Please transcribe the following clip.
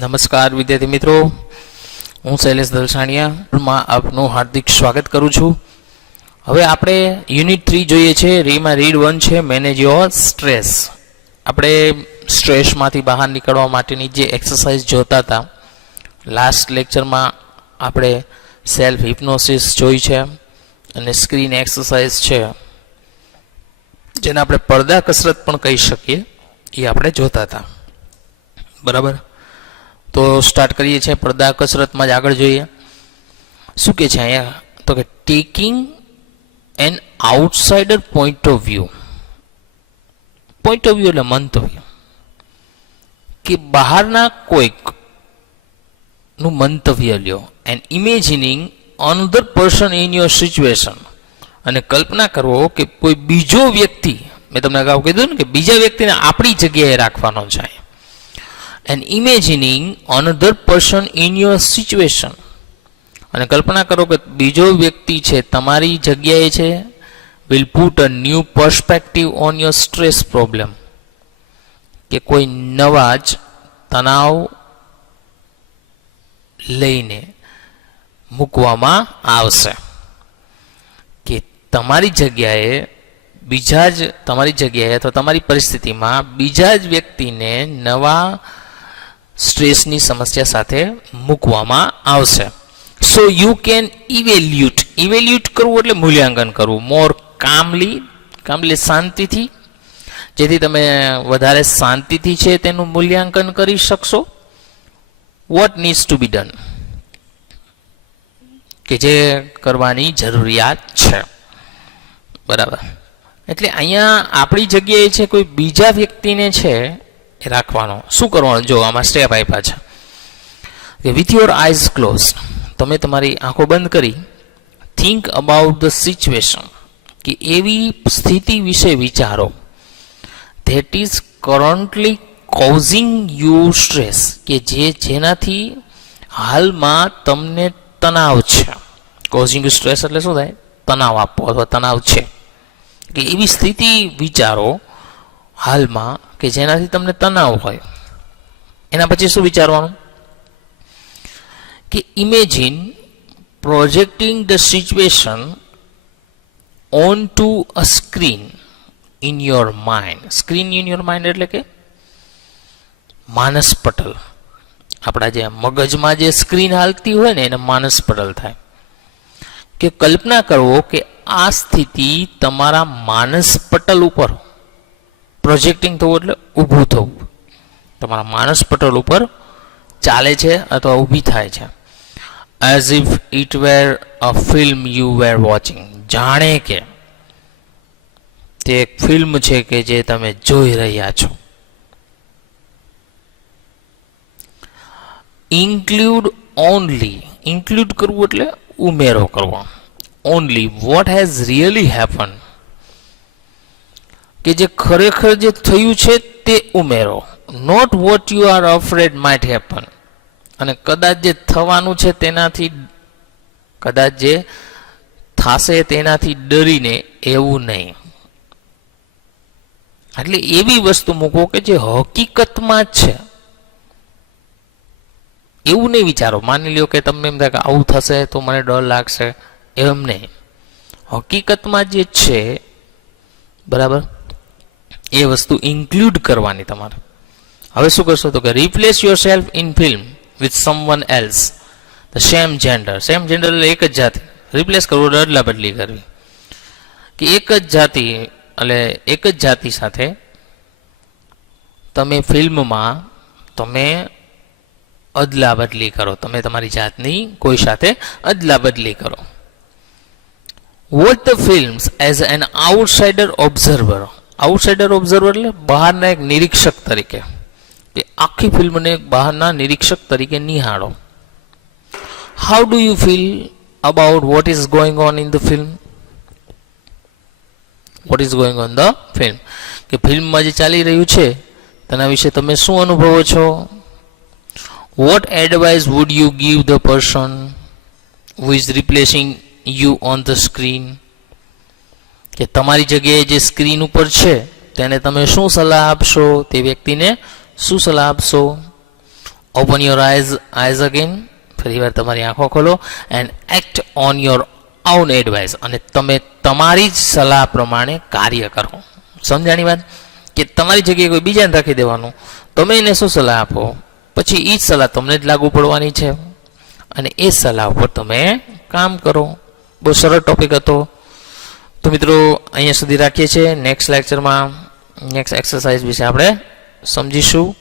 નમસ્કાર વિદ્યાર્થી મિત્રો, હું શૈલેષ દલસાણિયામાં આપનું હાર્દિક સ્વાગત કરું છું. હવે આપણે યુનિટ 3 જોઈએ છે. એમાં રીડ 1 છે મેનેજ યોર સ્ટ્રેસ. આપણે સ્ટ્રેસમાંથી બહાર નીકળવા માટેની જે એક્સરસાઇઝ જોતા હતા, લાસ્ટ લેક્ચરમાં આપણે સેલ્ફ હિપ્નોસિસ જોઈ છે અને સ્ક્રીન એક્સરસાઇઝ છે, જેને આપણે પડદા કસરત પણ કહી શકીએ, એ આપણે જોતા હતા. બરાબર, તો સ્ટાર્ટ કરીએ છીએ. પડદા કસરતમાં જ આગળ જોઈએ. શું કે છે અહીંયા? તો કે taking an outsider point of view. Point of view એટલે મંતવ્ય, કે બહારના કોઈક નું મંતવ્ય લ્યો. And imagining another person in your situation. અને કલ્પના કરવો કે કોઈ બીજો વ્યક્તિ, મેં તમને અગાઉ કીધું ને કે બીજા વ્યક્તિને આપણી જગ્યાએ રાખવાનો છે. And imagining another person in your situation. અને કલ્પના કરો કે બીજો વ્યક્તિ છે તમારી જગ્યાએ છે. will put a new perspective on your stress problem. કે કોઈ નવા જ તણાવ લઈને મૂકવામાં આવશે, કે તમારી જગ્યાએ તમારી જગ્યાએ અથવા તમારી પરિસ્થિતિમાં બીજા જ વ્યક્તિને નવા સ્ટ્રેસની સમસ્યા સાથે મૂકવામાં આવશે. સો યુ કેન ઇવેલ્યુટ કરવું એટલે મૂલ્યાંકન કરવું. મોર કામલી શાંતિથી, જેથી તમે વધારે શાંતિથી છે તેનું મૂલ્યાંકન કરી શકશો. What needs to be done, કે જે કરવાની જરૂરિયાત છે. બરાબર, એટલે અહીંયા આપણી જગ્યાએ છે કોઈ બીજા વ્યક્તિને છે એ રાખવાનો. શું કરવાનું? જો આમાં સ્ટેપ આપ્યા છે કે વિથ યોર આઈઝ ક્લોઝ, તમે તમારી આંખો બંધ કરી થિંક અબાઉટ ધ સિચ્યુએશન, કે એવી સ્થિતિ વિશે વિચારો that is currently causing you stress, કે જેનાથી હાલમાં તમને તણાવ છે. કોઝિંગ યુ સ્ટ્રેસ એટલે શું થાય? તણાવ આપવો અથવા તણાવ છે. કે એવી સ્થિતિ વિચારો હાલમાં કે જેનાથી તમને તણાવ હોય. એના પછી શું વિચારવાનું? કે imagine projecting the situation on to a screen in your mind. Screen in your mind એટલે કે માનસ પટલ. આપણા જે મગજમાં જે સ્ક્રીન હાલતી હોય ને એને માનસ પટલ થાય. કે કલ્પના કરવો કે આ સ્થિતિ તમારા માનસ પટલ ઉપર પ્રોજેક્ટિંગ થવું એટલે ઊભું થવું, તમારા માનસ પટલ ઉપર ચાલે છે અથવા ઊભી થાય છે. As if it were a film you were watching. જાણે કે તે એક ફિલ્મ છે કે જે તમે જોઈ રહ્યા છો. ઇન્ક્લુડ કરવું એટલે ઉમેરો કરવો. Only what has really happen, કે જે ખરેખર જે થયું છે તે ઉમેરો. Not what you are afraid might happen. અને કદાચ જે થવાનું છે તેનાથી, કદાચ જે થશે તેનાથી ડરીને એવું નહીં. એટલે એવી વસ્તુ મૂકો કે જે હકીકતમાં જ છે, એવું નહીં વિચારો. માની લ્યો કે તમને એમ થાય કે આવું થશે તો મને ડર લાગશે, એમ નહીં. હકીકતમાં જે છે, બરાબર, એ વસ્તુ ઇન્ક્લુડ કરવાની તમારે. હવે શું કરશો? તો કે replace yourself in film with someone else the same gender. Same gender એટલે એક જ જાતિ. રિપ્લેસ કરવું એટલે અદલા બદલી કરવી, કે એક જ જાતિ સાથે તમે ફિલ્મમાં તમે અદલા બદલી કરો. તમે તમારી જાતની કોઈ સાથે અદલા બદલી કરો. Watch the films as an outsider observer. Outsider observer એટલે બહારના એક નિરીક્ષક તરીકે, કે આખી ફિલ્મને બહારના નિરીક્ષક તરીકે નિહાળો. How do you feel about what is going on in the film? What is going on the film, કે ફિલ્મમાં જે ચાલી રહ્યું છે તેના વિશે તમે શું અનુભવો છો? What advice would you give the person who is replacing you on the screen, કે તમારી જગ્યાએ જે સ્ક્રીન ઉપર છે તેને તમે શું સલાહ આપશો? તે વ્યક્તિને શું સલાહ આપશો? ઓપન યોર આઈઝ અગેન, ફરી વાર તમારી આંખો ખોલો, and act on your own advice, અને તમે તમારી જ સલાહ પ્રમાણે કાર્ય કરો. સમજાણી વાત? કે તમારી જગ્યાએ કોઈ બીજાને રાખી દેવાનું, તમે એને શું સલાહ આપો, પછી એ જ સલાહ તમને જ લાગુ પડવાની છે, અને એ સલાહ ઉપર તમે કામ કરો. બહુ સરળ ટોપિક હતો. તો મિત્રો અહીંયા સુધી રાખીએ છીએ. નેક્સ્ટ લેક્ચરમાં નેક્સ્ટ એક્સરસાઇઝ વિશે આપણે સમજીશું.